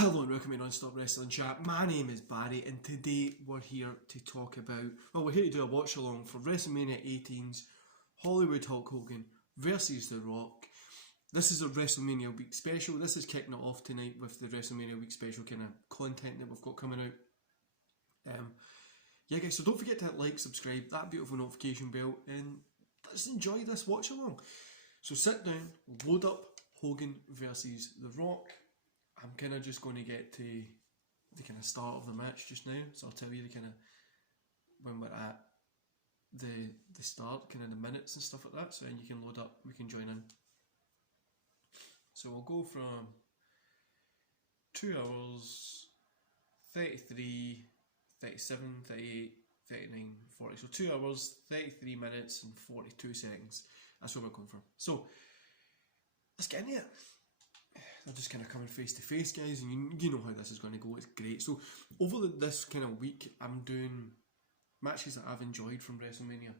Hello and welcome to Non-Stop Wrestling Chat. My name is Barry and today we're here to talk about, we're here to do a watch along for WrestleMania 18's Hollywood Hulk Hogan versus The Rock. This is a WrestleMania week special. This is kicking it off tonight with the WrestleMania week special kind of content that we've got coming out. Yeah guys, so don't forget to hit like, subscribe, that beautiful notification bell, and let's enjoy this watch along. So sit down, load up Hogan versus The Rock. I'm kind of just going to get to the kind of start of the match just now, so I'll tell you the kind of when we're at the start, kind of the minutes and stuff like that, so then you can load up, we can join in. So we'll go from 2 hours, 33, 37, 38, 39, 40, so 2 hours, 33 minutes and 42 seconds, that's where we're going from. So, let's get into it. They're just kind of coming face to face, guys, and you know how this is going to go. It's great. So over this kind of week, I'm doing matches that I've enjoyed from WrestleMania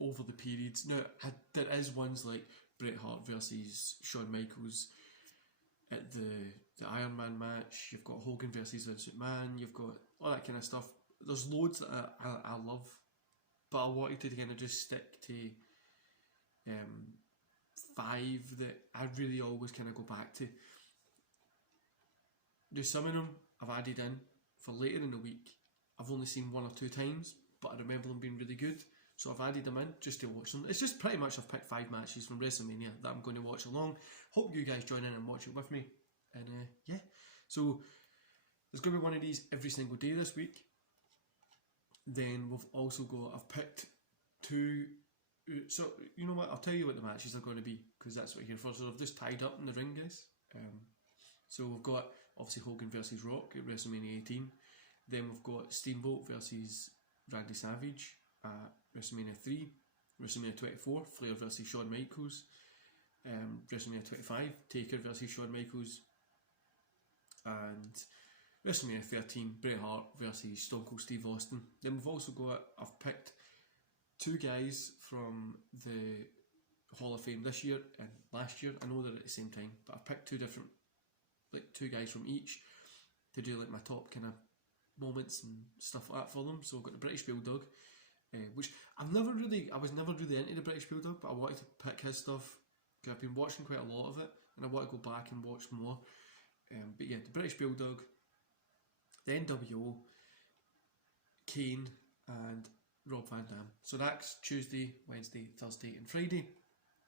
over the periods. Now there is ones like Bret Hart versus Shawn Michaels at the Iron Man match. You've got Hogan versus Vince McMahon. You've got all that kind of stuff. There's loads that I love, but I wanted to kind of just stick to 5 that I really always kind of go back to. There's some of them I've added in for later in the week. I've only seen 1 or 2 times, but I remember them being really good, so I've added them in just to watch them. It's just pretty much I've picked 5 matches from WrestleMania that I'm going to watch along. Hope you guys join in and watch it with me. And yeah, so there's going to be one of these every single day this week. Then we've also got, I've picked 2. So, you know what, I'll tell you what the matches are going to be, because that's what you're here for. So I've just tied up in the ring, guys. So we've got, obviously, Hogan versus Rock at WrestleMania 18. Then we've got Steamboat versus Randy Savage at WrestleMania 3. WrestleMania 24, Flair versus Shawn Michaels. WrestleMania 25, Taker versus Shawn Michaels. And WrestleMania 13, Bret Hart versus Stone Cold Steve Austin. Then we've also got, I've picked 2 guys from the Hall of Fame this year and last year. I know they're at the same time, but I've picked 2 different, like 2 guys from each to do like my top kind of moments and stuff like that for them. So I've got the British Bulldog, which I was never really into the British Bulldog, but I wanted to pick his stuff because I've been watching quite a lot of it and I want to go back and watch more. But yeah, the British Bulldog, the NWO, Kane, and Rob Van Dam. So that's Tuesday, Wednesday, Thursday and Friday.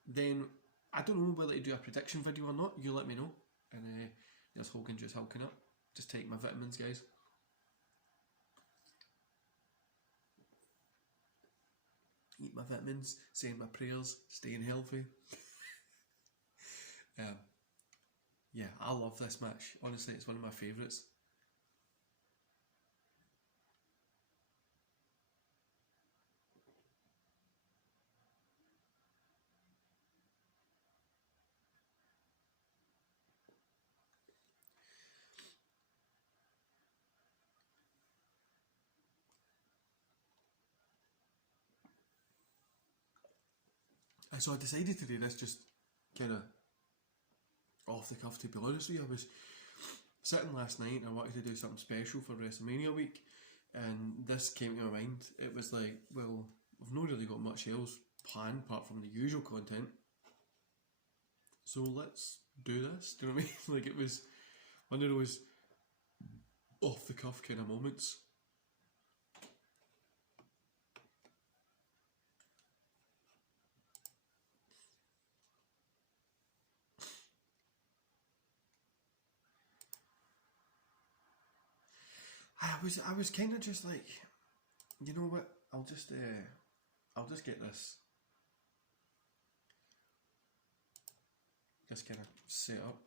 Then I don't know whether to do a prediction video or not, you let me know. And there's Hogan just hulking up. Just take my vitamins, guys. Eat my vitamins, saying my prayers, staying healthy. Yeah, I love this match. Honestly, it's one of my favourites. So I decided to do this just kind of off the cuff, to be honest with you. I was sitting last night and I wanted to do something special for WrestleMania week, and this came to my mind. It was like, well, I've not really got much else planned apart from the usual content, so let's do this. Do you know what I mean? Like, it was one of those off the cuff kind of moments. I was kind of just like, you know what? I'll just get this kind of set up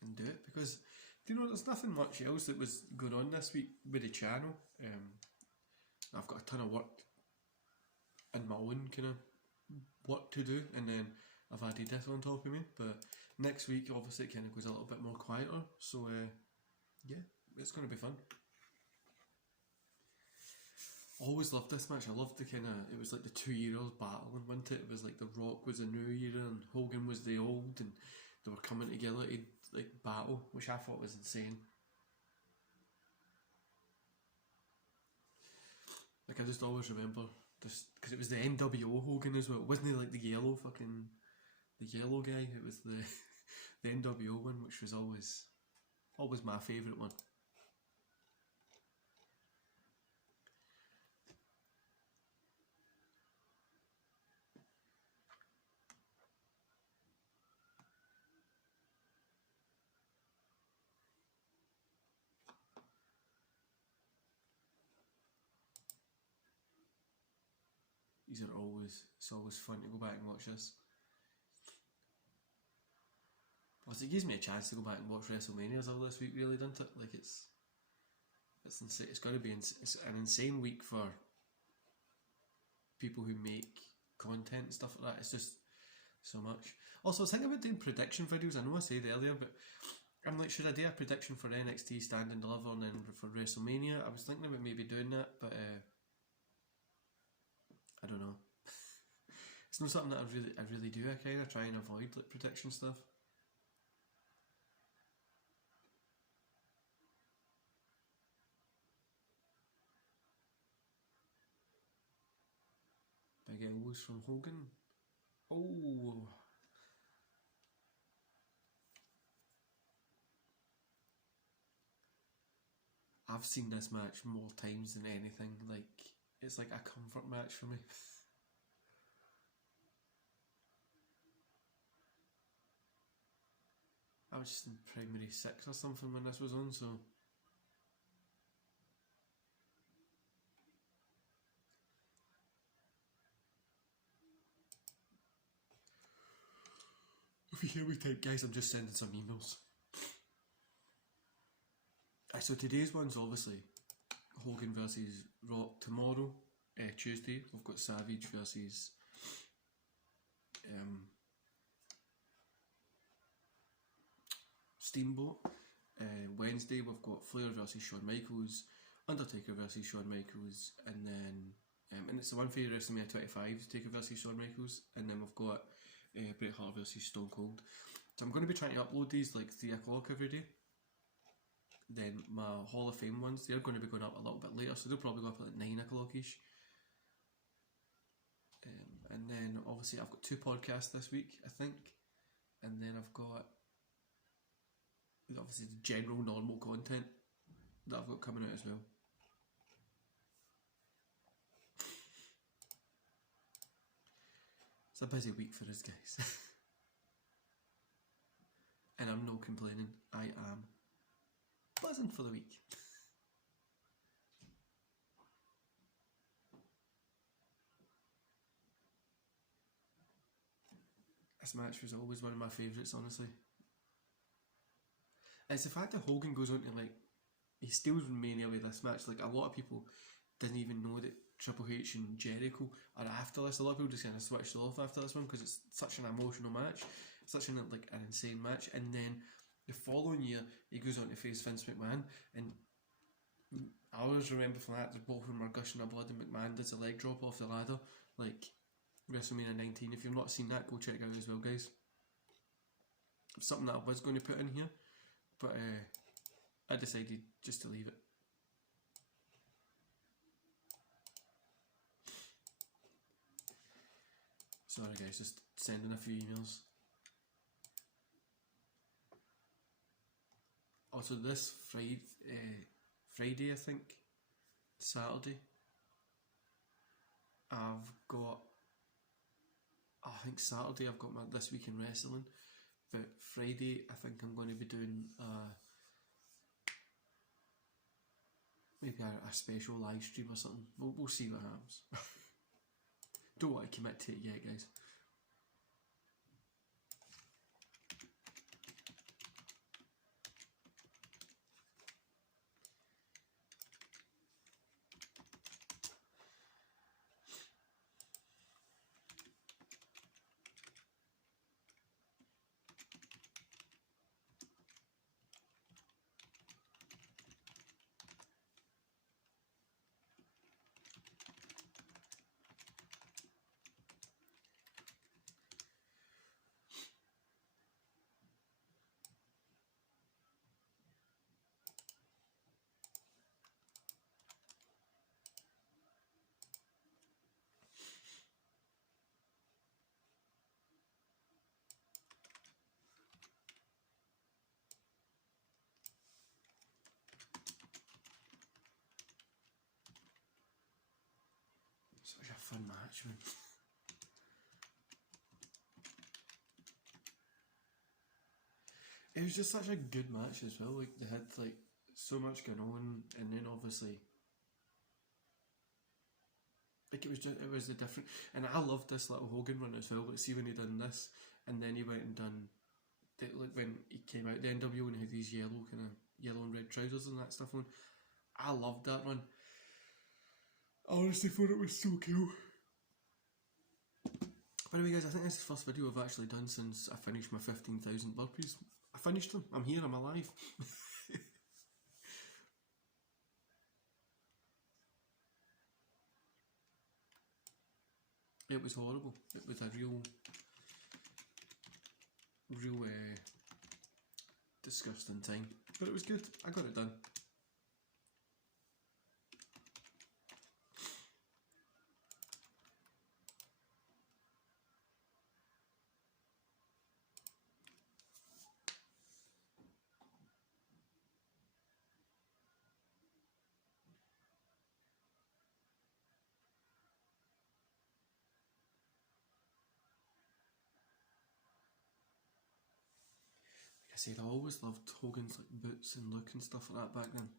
and do it, because you know there's nothing much else that was going on this week with the channel. I've got a ton of work in my own kind of work to do, and then I've added this on top of me. But next week, obviously, it kind of goes a little bit more quieter. So yeah, it's going to be fun. Always loved this match. I loved the kind of, it was like the 2 years battling, wasn't it? It was like The Rock was the new era and Hogan was the old, and they were coming together to like battle, which I thought was insane. Like I just always remember just because it was the NWO Hogan as well. Wasn't he like the yellow guy? It was the the NWO one, which was always my favourite one. It's always fun to go back and watch this. Plus, it gives me a chance to go back and watch WrestleManias all this week, really, doesn't it? Like it's insane. It's got to be it's an insane week for people who make content and stuff like that. It's just so much. Also, I was thinking about doing prediction videos. I know I said earlier, but I'm like, should I do a prediction for NXT Stand and Deliver and then for WrestleMania? I was thinking about maybe doing that, but I don't know. It's not something that I really do. I kind of try and avoid like prediction stuff. Big elbows from Hogan. Oh. I've seen this match more times than anything. Like, it's like a comfort match for me. I was just in primary 6 or something when this was on, so... Here we take, guys, I'm just sending some emails. So today's one's obviously Hogan versus Rock. Tomorrow, Tuesday, we've got Savage versus Steamboat. Wednesday, we've got Flair versus Shawn Michaels, Undertaker versus Shawn Michaels, and then and it's the one for WrestleMania 25, Taker versus Shawn Michaels, and then we've got Bret Hart versus Stone Cold. So I'm going to be trying to upload these like 3 o'clock every day. Then my Hall of Fame ones, they're going to be going up a little bit later, so they'll probably go up at like 9 o'clock-ish. And then obviously I've got 2 podcasts this week, I think. And then I've got obviously the general normal content that I've got coming out as well. It's a busy week for us, guys. And I'm not complaining. I am buzzing for the week. This match was always one of my favourites, honestly. It's the fact that Hogan goes on to like, he steals Mania with this match. Like, a lot of people didn't even know that Triple H and Jericho are after this. A lot of people just kind of switched off after this one because it's such an emotional match, such an like an insane match. And then the following year, he goes on to face Vince McMahon, and I always remember from that, both of them are gushing of blood, and McMahon does a leg drop off the ladder, like WrestleMania 19. If you've not seen that, go check it out as well, guys. It's something that I was going to put in here, but I decided just to leave it. Sorry guys, just sending a few emails. Also this Friday, I think, Saturday, I've got my This Week in Wrestling, but Friday I think I'm going to be doing maybe a special live stream or something. We'll see what happens. Don't want to commit to it yet, guys. fun match, man. It was just such a good match as well. Like they had like so much going on, and then obviously, like it was the different. And I loved this little Hogan run as well. But see when he done this, and then he went and done, like when he came out the NWO and he had these yellow and red trousers and that stuff on. I loved that run. I honestly thought it was so cool. By the way, guys, I think this is the first video I've actually done since I finished my 15,000 burpees. I finished them. I'm here. I'm alive. It was horrible. It was a real disgusting time. But it was good. I got it done. I said I always loved Hogan's like boots and look and stuff like that back then.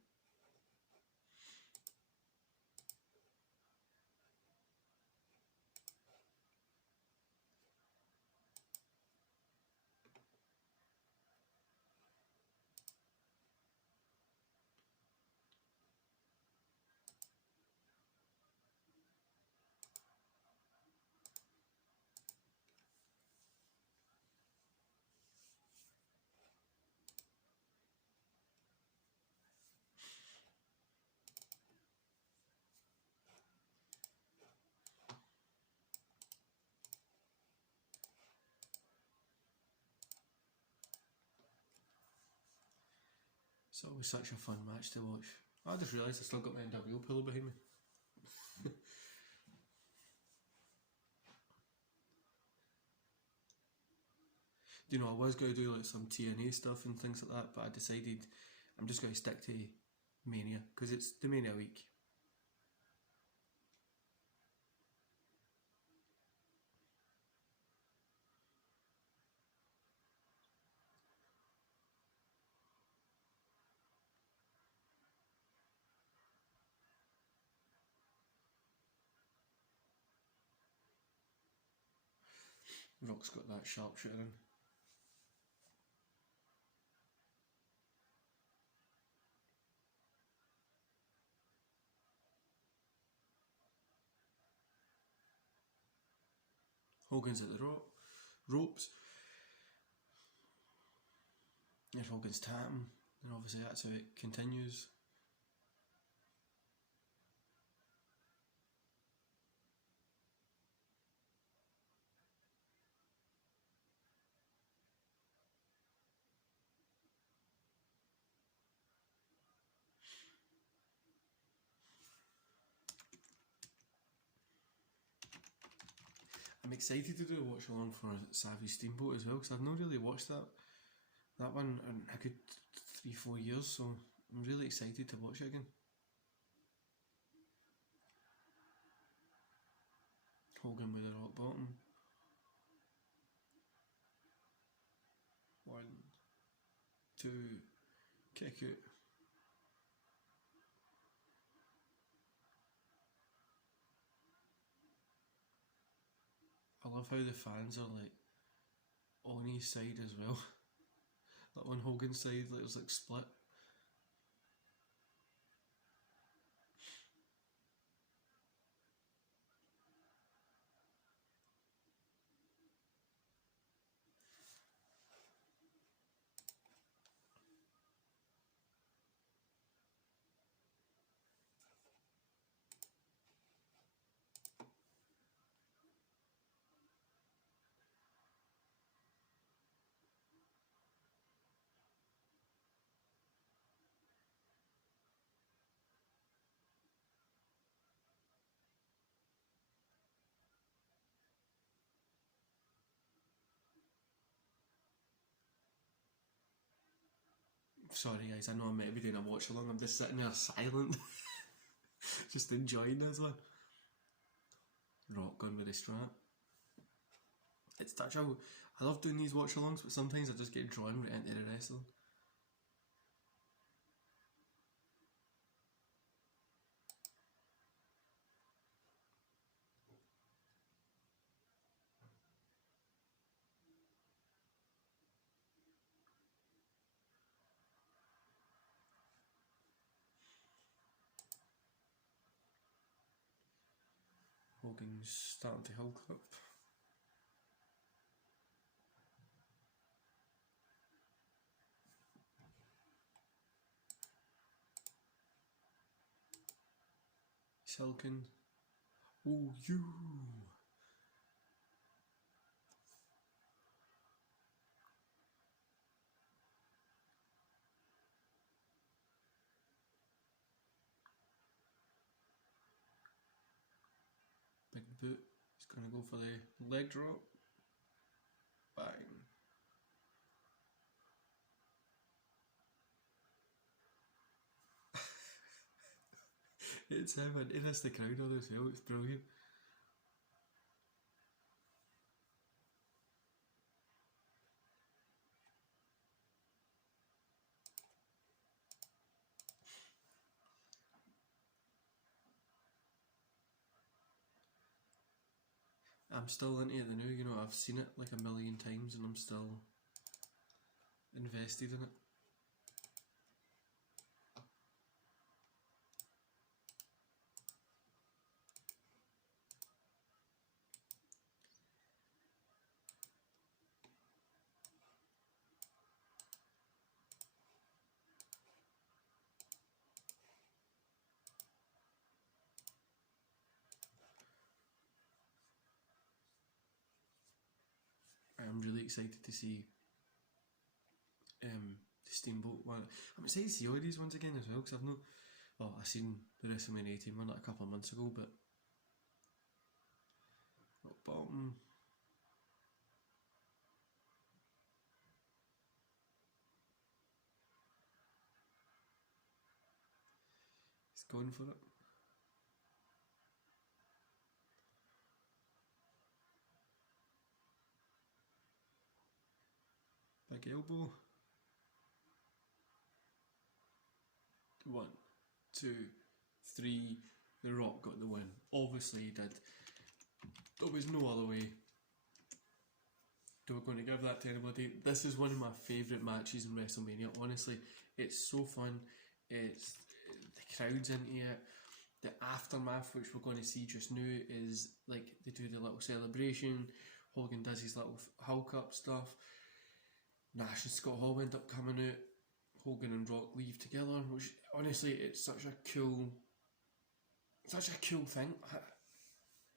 So it was such a fun match to watch. I just realised I still got my NWO pillow behind me. You know, I was going to do like some TNA stuff and things like that, but I decided I'm just going to stick to Mania because it's the Mania week. Rock's got that sharpshooter in. Hogan's at the ropes. There's Hogan's tapping, and obviously that's how it continues. I'm excited to do a watch along for Savvy Steamboat as well because I've not really watched that one in a good 3-4 years, so I'm really excited to watch it again. Hogan with the rock bottom. 1, 2, kick out. I love how the fans are like on his side as well. Like on Hogan's side, like, there's like split. Sorry guys, I know I'm meant to be doing a watch along, I'm just sitting there silent. Just enjoying this one. Rock gun with a strap. It's such a... I love doing these watch-alongs, but sometimes I just get drawn right into the wrestling. Hogan's starting to hulk up. He's hulking. Oh, you! Big boot. He's going to go for the leg drop. Bang. It's him, and it has the crowd on as well. It's brilliant. I'm still into it the new, you know, I've seen it like a million times and I'm still invested in it. I'm really excited to see the Steamboat one. I'm excited to see all these ones again as well, because I've not... Well, I seen the WrestleMania 18 one like a couple of months ago, but... Rock bottom... He's going for it. Big elbow. 1, 2, 3. The Rock got the win. Obviously he did. There was no other way. Don't going to give that to anybody. This is one of my favourite matches in WrestleMania. Honestly, it's so fun. It's the crowd's into it. The aftermath, which we're going to see just now, is like they do the little celebration. Hogan does his little Hulk up stuff. Nash and Scott Hall end up coming out. Hogan and Rock leave together, which honestly, it's such a cool thing.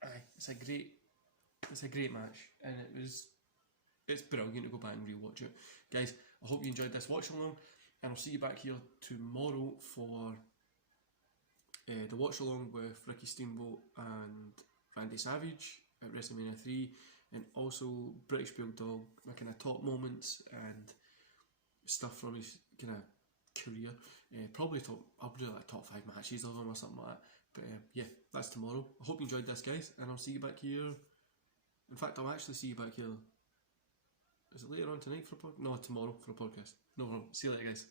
Aye, it's a great match, and it's brilliant to go back and rewatch it, guys. I hope you enjoyed this watch along, and I'll see you back here tomorrow for the watch along with Ricky Steamboat and Randy Savage at WrestleMania 3, and also British Bulldog, my kind of top moments and stuff from his kind of career. Probably I'll do like top 5 matches of him or something like that. But yeah, that's tomorrow. I hope you enjoyed this, guys, and I'll see you back here. In fact, I'll actually see you back here. Is it later on tonight for a podcast? No, tomorrow for a podcast. No problem. See you later, guys.